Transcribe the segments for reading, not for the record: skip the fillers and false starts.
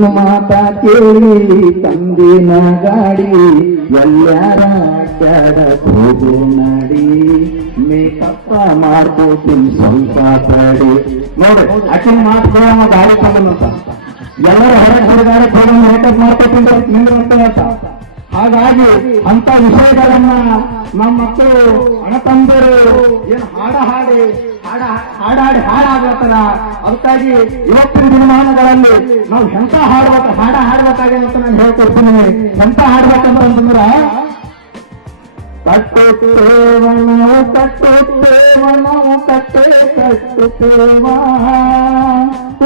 ನಿನ್ನ ಮಾತ ಕೇಳಿ ತಂದಿನ ಗಾಡಿ ಎಲ್ಲಾರ ಅಡ್ಡಾಡ ಹೋಗು ನಾಡಿ ಮೇಕಪ್ಪ ಮಾಡ್ಕೋತೀನಿ ಸ್ವಲ್ಪ ತಡಿ. ನೋಡಿ ಆಕಿನ ಮಾತು ಗಾಡಿ ತಂದನಂತ ಎಲ್ಲರೂ ಹೊರಗೆ ಹೊರಗಾಡ ಹೋಗಿ ಮೇಕಪ್ ಮಾಡ್ಕೋತೀನಿ ನಿಂದ್ರಂತ. ಹಾಗಾಗಿ ಅಂತ ವಿಷಯಗಳನ್ನ ನಮ್ಮ ಮಕ್ಕಳು ಅಣತಂದರು ಏನು ಹಾಡಾಡಿ ಹಾಡಾಗ್ಲತ್ತಾರ. ಅದಕ್ಕಾಗಿ ಇವತ್ತಿನ ದಿನಮಾನಗಳಲ್ಲಿ ನಾವು ಎಂತ ಹಾಡ್ಬೇಕಾಗಿದೆ ಅಂತ ನಾನು ಹೇಳ್ಕೊಡ್ತೀನಿ. ಎಂತ ಹಾಡ್ಬೇಕಂತಂದ್ರ ಕಟ್ಟುತ್ತೇವ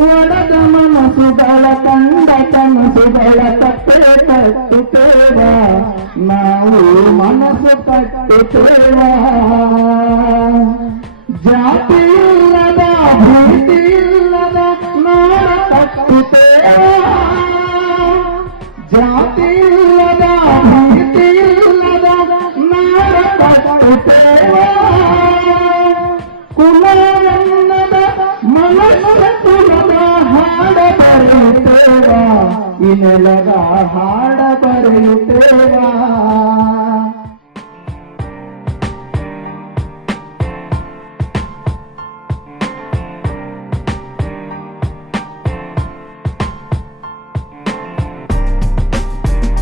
ಒಡದ ಮನಸ್ಸುಗಳ ಕಂಡ ಕನಸುಗಳ ಕಟ್ಟುತ್ತೇವ ನಾವು ಮನಸ್ಸು ಕಟ್ಟುತ್ತೇವ. ಜಾತಿ